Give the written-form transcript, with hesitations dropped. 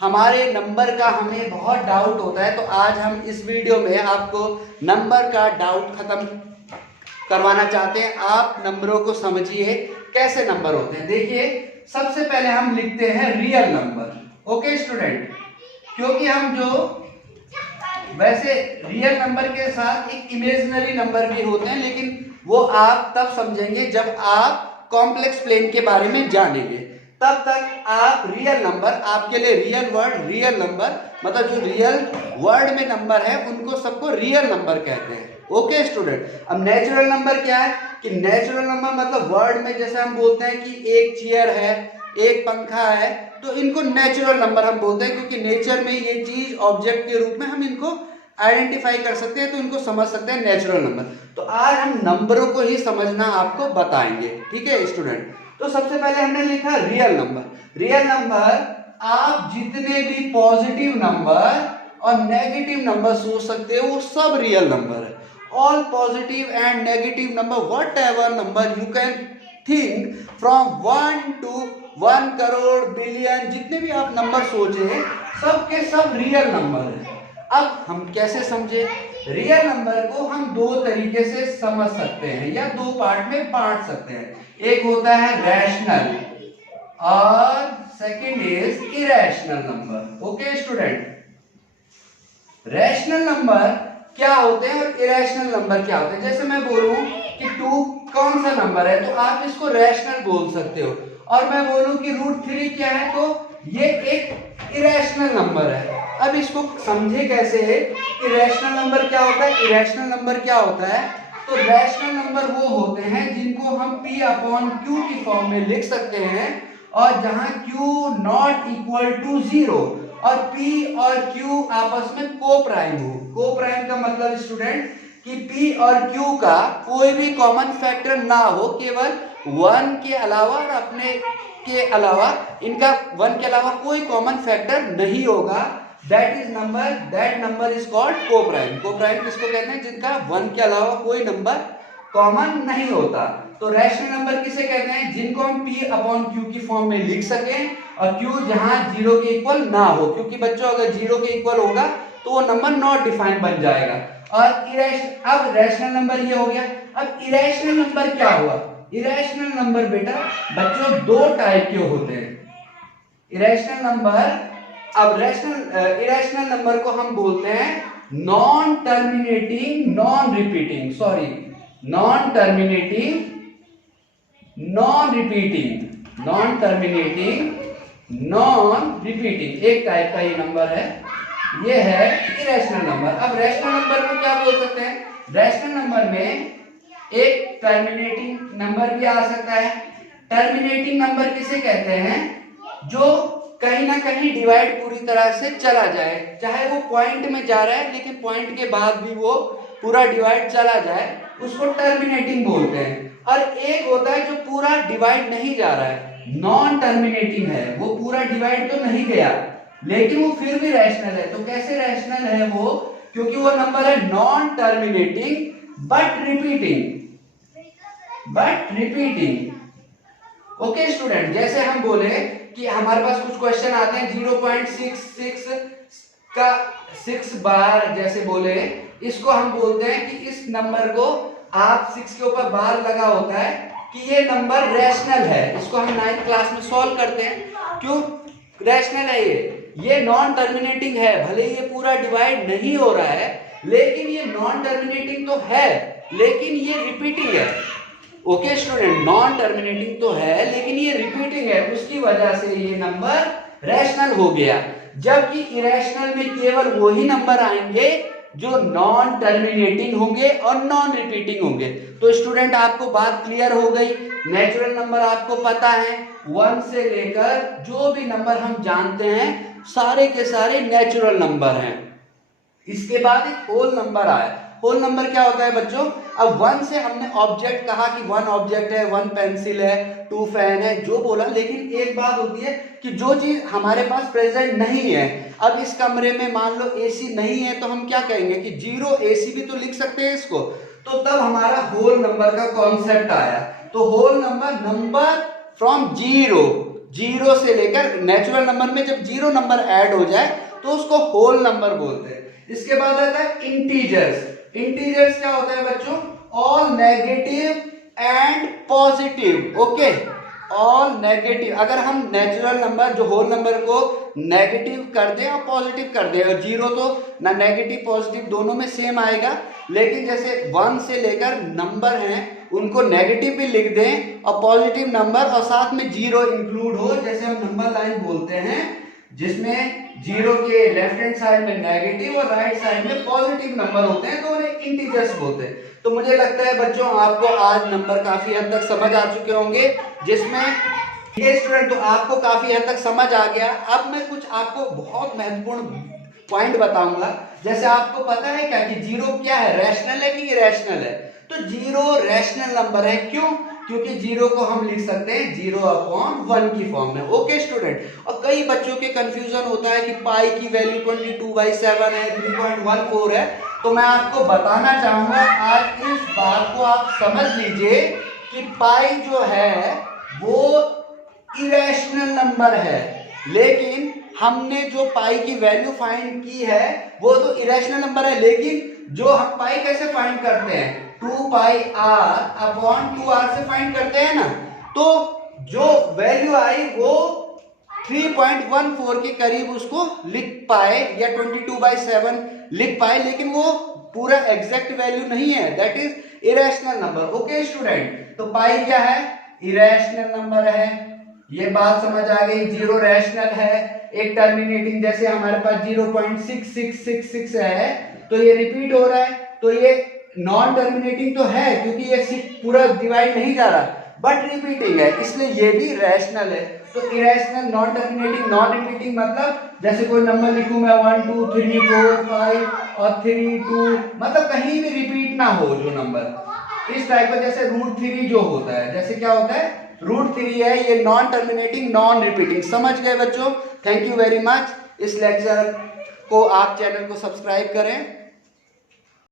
हमारे नंबर का हमें बहुत डाउट होता है, तो आज हम इस वीडियो में आपको नंबर का डाउट खत्म करवाना चाहते हैं। आप नंबरों को समझिए कैसे नंबर होते हैं। देखिए, सबसे पहले हम लिखते हैं रियल नंबर। ओके स्टूडेंट, क्योंकि हम जो वैसे रियल नंबर के साथ एक इमेजिनरी नंबर भी होते हैं, लेकिन वो आप तब समझेंगे जब आप कॉम्प्लेक्स प्लेन के बारे में जानेंगे। तब तक आप रियल नंबर, आपके लिए रियल वर्ड रियल नंबर, मतलब जो रियल वर्ड में नंबर है उनको सबको रियल नंबर कहते हैं। ओके स्टूडेंट, अब नेचुरल नंबर क्या है कि नेचुरल नंबर मतलब वर्ड में जैसे हम बोलते हैं कि एक चेयर है, एक पंखा है, तो इनको नेचुरल नंबर हम बोलते हैं, क्योंकि नेचर में ये चीज ऑब्जेक्ट के रूप में हम इनको आइडेंटिफाई कर सकते हैं, तो इनको समझ सकते हैं नेचुरल नंबर। तो आज हम नंबरों को ही समझना आपको बताएंगे, ठीक है स्टूडेंट। तो सबसे पहले हमने लिखा रियल नंबर। रियल नंबर आप जितने भी पॉजिटिव नंबर और नेगेटिव नंबर सोच सकते हो वो सब रियल नंबर है। All positive and negative number, what ever number you can think from 1 to 1 crore billion, जितने भी आप नंबर सोचे सब के सब रियल नंबर है। अब हम कैसे समझे? रियल नंबर को हम दो तरीके से समझ सकते हैं या दो पार्ट में बांट सकते हैं। एक होता है रैशनल और second is irrational number. Okay student, rational number क्या होते हैं और इरेशनल नंबर क्या होते हैं? जैसे मैं बोलूं कि 2 कौन सा नंबर है, तो आप इसको रैशनल बोल सकते हो, और मैं बोलूं कि √3 क्या है, तो ये एक इरेशनल नंबर है। अब इसको समझे कैसे है कि रैशनल नंबर क्या होता है, इरेशनल नंबर क्या होता है। तो रैशनल नंबर वो होते हैं जिनको हम P/Q की फॉर्म में लिख सकते हैं, और जहां Q नॉट इक्वल टू 0 और P और Q आपस में को प्राइम हो। को प्राइम का मतलब स्टूडेंट कि P और Q का कोई भी कॉमन फैक्टर ना हो, केवल 1 के अलावा और अपने के अलावा, इनका 1 के अलावा कोई कॉमन फैक्टर नहीं होगा। दैट नंबर इज कॉल्ड को प्राइम। को प्राइम किसको कहते हैं? जिनका 1 के अलावा कोई नंबर कॉमन नहीं होता। तो रैशनल नंबर किसे कहते हैं? जिनको हम P/Q की फॉर्म में लिख सकें और Q जहां 0 के इक्वल ना हो, क्योंकि बच्चों अगर 0 के इक्वल होगा तो वो नंबर नॉट डिफाइंड बन जाएगा। और अब रैशनल नंबर ये हो गया। अब इरेशनल नंबर क्या हुआ? इरेशनल नंबर बेटा बच्चों दो टाइप के होते हैं। इरेशनल नंबर, अब इरेशनल नंबर को हम बोलते हैं non terminating non repeating, non terminating non repeating एक टाइप का ये नंबर है, ये है इरेशनल नंबर। अब रैशनल नंबर को क्या बोल सकते हैं? रैशनल नंबर में एक टर्मिनेटिंग नंबर भी आ सकता है। टर्मिनेटिंग नंबर किसे कहते हैं? जो कहीं ना कहीं डिवाइड पूरी तरह से चला जाए, चाहे वो पॉइंट में जा रहा है लेकिन पॉइंट के बाद भी वो पूरा डिवाइड चला जाए, उसको टर्मिनेटिंग बोलते हैं। और एक होता है जो पूरा डिवाइड नहीं जा रहा है, नॉन टर्मिनेटिंग है, वो पूरा डिवाइड तो नहीं गया लेकिन वो फिर भी रैशनल है। तो कैसे रैशनल है वो? क्योंकि वो नंबर है non terminating but repeating. Okay student, जैसे हम बोले कि हमारे पास कुछ क्वेश्चन आते हैं 0.66 का 6 बार, जैसे बोले इसको हम बोलते हैं कि इस नंबर को आप 6 के ऊपर बार लगा होता है कि ये नंबर रैशनल है। इसको हम 9th क्लास में सॉल्व करते हैं। क्यों रैशनल है? ये नॉन टर्मिनेटिंग है, भले ये पूरा डिवाइड नहीं हो रहा है लेकिन ये नॉन टर्मिनेटिंग तो है लेकिन ये रिपीटिंग है। ओके स्टूडेंट, नॉन टर्मिनेटिंग तो है लेकिन ये रिपीटिंग है, उसकी वजह से ये नंबर रैशनल हो गया। जबकि इरेशनल में केवल वही नंबर आएंगे जो नॉन टर्मिनेटिंग होंगे और नॉन रिपीटिंग होंगे। तो स्टूडेंट आपको बात क्लियर हो गई। नेचुरल नंबर आपको पता है, 1 से लेकर जो भी नंबर हम जानते हैं सारे के सारे नेचुरल नंबर हैं। इसके बाद एक होल नंबर आया। होल नंबर क्या होता है बच्चों? अब 1 से हमने ऑब्जेक्ट कहा कि 1 ऑब्जेक्ट है, 1 पेंसिल है, 2 फैन है, जो बोला, लेकिन एक बात होती है कि जो चीज हमारे पास प्रेजेंट नहीं है, अब इस कमरे में मान लो एसी नहीं है तो हम क्या कहेंगे कि 0 एसी भी तो लिख सकते हैं इसको। तो तब हमारा होल नंबर का कॉन्सेप्ट आया। तो होल नंबर फ्रॉम 0 जीरो से लेकर, नेचुरल नंबर में जब जीरो नंबर ऐड हो जाए तो उसको होल नंबर बोलते हैं। इसके बाद आता है इंटीजर्स। इंटीजर्स क्या होता है बच्चों? All negative and positive. Okay, all negative. अगर हम नेचुरल नंबर जो होल नंबर को नेगेटिव कर दें और पॉजिटिव कर दें, और जीरो तो ना नेगेटिव पॉजिटिव दोनों में सेम आएगा, लेकिन जैसे 1 से लेकर नंबर हैं उनको नेगेटिव भी लिख दें और पॉजिटिव नंबर और साथ में जीरो इंक्लूड हो, जैसे हम नंबर लाइन बोलते हैं जिसमें जीरो के लेफ्ट हैंड साइड में नेगेटिव और राइट साइड में पॉजिटिव नंबर होते हैं, तो उन्हें इंटीजर्स बोलते हैं। तो मुझे लगता है बच्चों आपको आज नंबर काफी हद तक समझ आ चुके होंगे, जिसमें ये स्टूडेंट तो आपको काफी हद तक समझ आ गया। अब मैं कुछ आपको बहुत महत्वपूर्ण पॉइंट बताऊंगा। जैसे आपको पता है क्या कि जीरो क्या है, रैशनल है कि इरेशनल है? तो जीरो रैशनल नंबर है। क्यों? क्योंकि जीरो को हम लिख सकते हैं 0/1 की फॉर्म में। ओके स्टूडेंट, और कई बच्चों के कंफ्यूजन होता है कि पाई की वैल्यू 22/7 है, 3.14 है। तो मैं आपको बताना चाहूंगा आज इस बात को आप समझ लीजिए कि पाई जो है वो इरेशनल नंबर है, लेकिन हमने जो पाई की वैल्यू फाइंड की है वो तो इरेशनल नंबर है, लेकिन जो हम पाई कैसे फाइंड करते हैं? 2πr/2r से फाइंड करते हैं ना। तो जो वैल्यू आई वो 3.14 के करीब उसको लिख पाए या 22/7 लिख पाए, लेकिन वो पूरा एग्जैक्ट वैल्यू नहीं है, that is irrational number. Okay student, तो पाई क्या है? इरेशनल नंबर है। ये बात समझ आ गई। जीरो रैशनल है, एक टर्मिनेटिंग, जैसे हमारे पास 0.6666 है तो ये रिपीट हो रहा है, तो ये नॉन टर्मिनेटिंग तो है क्योंकि ये पूरा डिवाइड नहीं जा रहा, बट रिपीटिंग है, इसलिए ये भी रैशनल है। तो irrational, non terminating, non repeating मतलब जैसे कोई नंबर लिखूं मैं 1 2 3 4 5 और 3 2, मतलब कहीं भी रिपीट ना हो जो नंबर, इस टाइप का। जैसे √3 जो होता है, जैसे क्या होता है √3 है, ये नॉन टर्मिनेटिंग नॉन रिपीटिंग। समझ गए बच्चों? Thank you very much. इस लेक्चर को आप चैनल को सब्सक्राइब करें।